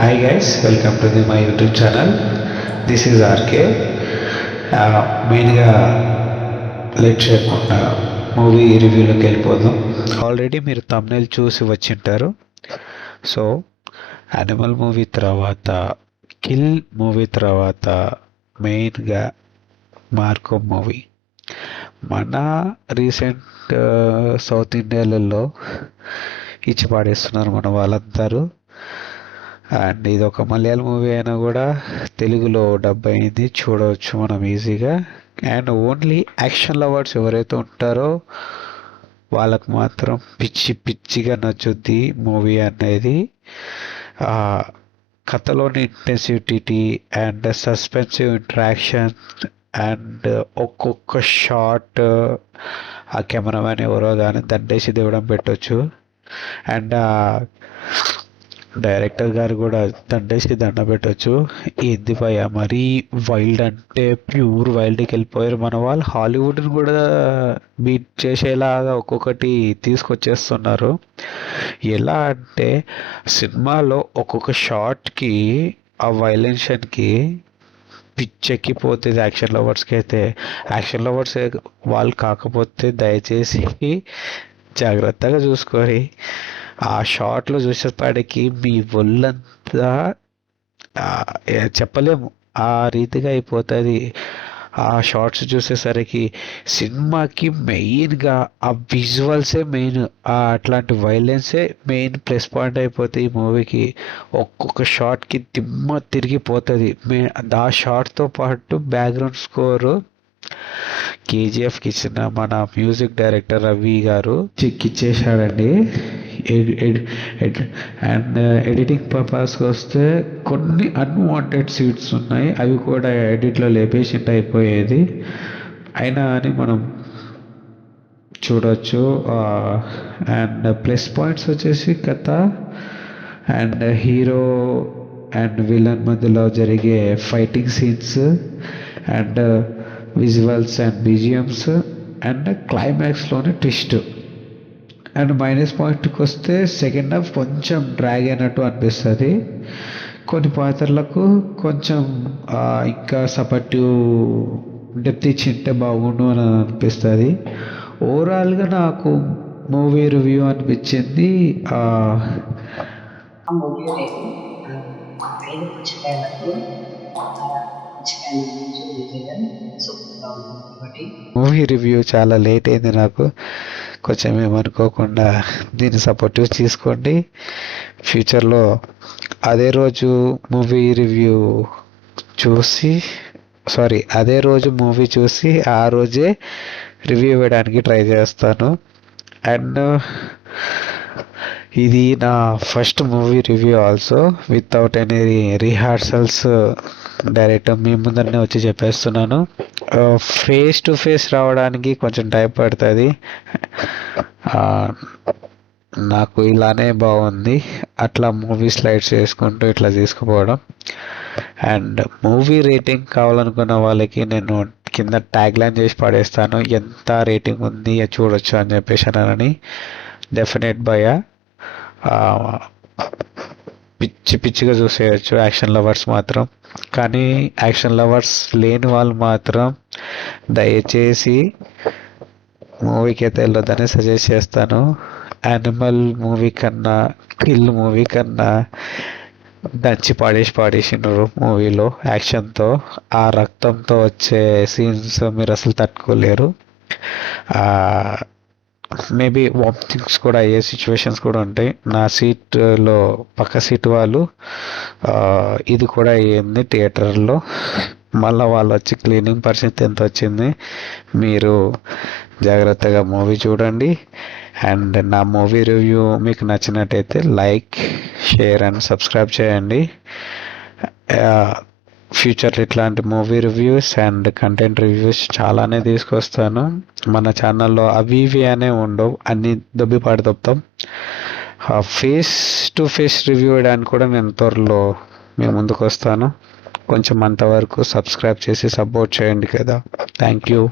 Hi guys welcome to the my YouTube channel this is R K మెయిన్గా late చేయకుండా movie రివ్యూలోకి వెళ్ళిపోదాం. Already మీరు తమ్నేల్ చూసి వచ్చింటారు. సో యానిమల్ మూవీ తర్వాత కిల్ మూవీ తర్వాత మెయిన్గా మార్కో మూవీ మన రీసెంట్ సౌత్ ఇండియాలలో ఇచ్చి పాడేస్తున్నారు మన వాళ్ళందరూ. అండ్ ఇది ఒక మలయాళం మూవీ అయినా కూడా తెలుగులో డబ్ అయింది. చూడవచ్చు మనం ఈజీగా. అండ్ ఓన్లీ యాక్షన్ లవర్స్ ఎవరైతే ఉంటారో వాళ్ళకు మాత్రం పిచ్చి పిచ్చిగా నచ్చుద్ది మూవీ అనేది. కథలోని intensity and suspensive interaction and ఒక్కొక్క షాట్ ఆ కెమెరామ్యాన్ ఎవరో కానీ దండేసి దేవడం పెట్టవచ్చు అండ్ డైరెక్టర్ గారు కూడా దండేసి దండ పెట్టచ్చు. ఏంది భయ మరీ వైల్డ్ అంటే ప్యూర్ వైల్డ్కి వెళ్ళిపోయారు మన వాళ్ళు. హాలీవుడ్ని కూడా బీట్ చేసేలాగా ఒక్కొక్కటి తీసుకొచ్చేస్తున్నారు. ఎలా అంటే సినిమాలో ఒక్కొక్క షార్ట్కి ఆ వైలెన్షన్కి పిచ్చెక్కిపోతుంది యాక్షన్ లవర్స్కి అయితే యాక్షన్ లవర్స్ వాళ్ళు కాకపోతే దయచేసి జాగ్రత్తగా చూసుకొని ఆ షాట్లో చూసేపాటికి మీ ఒళ్ళంతా చెప్పలేము. ఆ రీతిగా అయిపోతుంది. ఆ షార్ట్స్ చూసేసరికి సినిమాకి మెయిన్గా ఆ విజువల్సే మెయిన్ ఆ అట్లాంటి వైలెన్సే మెయిన్ ప్లస్ పాయింట్ అయిపోతుంది ఈ మూవీకి. ఒక్కొక్క షార్ట్కి దిమ్మ తిరిగిపోతుంది. మే ఆ షార్ట్తో పాటు బ్యాక్గ్రౌండ్ స్కోరు కేజీఎఫ్కి ఇచ్చిన మన మ్యూజిక్ డైరెక్టర్ రవి గారు. చిక్కిచ్చేసాడండి అండ్ ఎడిటింగ్ పర్పస్కి వస్తే కొన్ని అన్వాంటెడ్ సీట్స్ ఉన్నాయి. అవి కూడా ఎడిట్లో లేపేషెంట్ అయిపోయేది. అయినా అని మనం చూడొచ్చు. అండ్ ప్లస్ పాయింట్స్ వచ్చేసి కథ. అండ్ హీరో అండ్ విలన్ మధ్యలో జరిగే fighting scenes and visuals and BGMs and క్లైమాక్స్లోని twist and minus పాయింట్కి వస్తే సెకండ్ హాఫ్ కొంచెం డ్రాగ్ అయినట్టు అనిపిస్తుంది. కొన్ని పాత్రలకు కొంచెం ఇంకా సపర్టివ్ డెప్త్ ఇచ్చింటే బాగుండు అని అనిపిస్తుంది. ఓవరాల్గా నాకు మూవీ రివ్యూ అనిపించింది మూవీ మూవీ రివ్యూ చాలా లేట్ అయింది నాకు. కొంచెం ఏమనుకోకుండా దీన్ని సపోర్టివ్ తీసుకోండి ఫ్యూచర్లో అదే రోజు మూవీ రివ్యూ చూసి సారీ అదే రోజు మూవీ చూసి ఆ రోజే రివ్యూ ఇవ్వడానికి ట్రై చేస్తాను. అండ్ ఇది నా first movie review also without any rehearsals direct మీ ముందరనే వచ్చి చెప్పేస్తున్నాను. ఫేస్ టు ఫేస్ రావడానికి కొంచెం టైం పడుతుంది. నాకు ఇలానే బాగుంది. అట్లా మూవీ స్లైడ్స్ చేసుకుంటూ ఇట్లా తీసుకుపోవడం. అండ్ మూవీ రేటింగ్ కావాలనుకున్న వాళ్ళకి నేను కింద ట్యాగ్ లైన్ చేసి పడేస్తాను. ఎంత రేటింగ్ ఉంది చూడొచ్చు అని చెప్పేసి అని డెఫినెట్ బయ. పిచ్చి పిచ్చిగా చూసేయచ్చు యాక్షన్ లవర్స్ మాత్రం. కానీ యాక్షన్ లవర్స్ లేని వాళ్ళు మాత్రం దయచేసి మూవీకి అయితే వెళ్ళొద్దని సజెస్ట్ చేస్తాను. యానిమల్ మూవీ కన్నా కిల్ మూవీ కన్నా దంచి పాడేసి పాడేసినారు మూవీలో యాక్షన్తో. ఆ రక్తంతో వచ్చే సీన్స్ మీరు అసలు తట్టుకోలేరు. మేబీ వామిటింగ్స్ కూడా అయ్యే సిచ్యువేషన్స్ కూడా ఉంటాయి. నా సీట్లో uh, పక్క సీట్ వాళ్ళు uh, ఇది కూడా అయ్యింది థియేటర్లో. మళ్ళీ వాళ్ళు వచ్చి క్లీనింగ్ పరిస్థితి ఎంత వచ్చింది మీరు జాగ్రత్తగా మూవీ చూడండి. అండ్ నా మూవీ రివ్యూ మీకు నచ్చినట్టయితే లైక్ షేర్ అండ్ సబ్స్క్రైబ్ చేయండి. Uh, ఫ్యూచర్లో ఇట్లాంటి movie reviews and content reviews చాలానే తీసుకొస్తాను. మన ఛానల్లో అవి ఇవి అనే ఉండవు అన్ని దొబ్బిపాటు దొబ్బుతాం ఫేస్ టు ఫేస్ రివ్యూ ఇవ్వడానికి కూడా నేను త్వరలో మీ ముందుకు వస్తాను కొంచెం అంతవరకు సబ్స్క్రైబ్ చేసి సపోర్ట్ చేయండి కదా. Thank you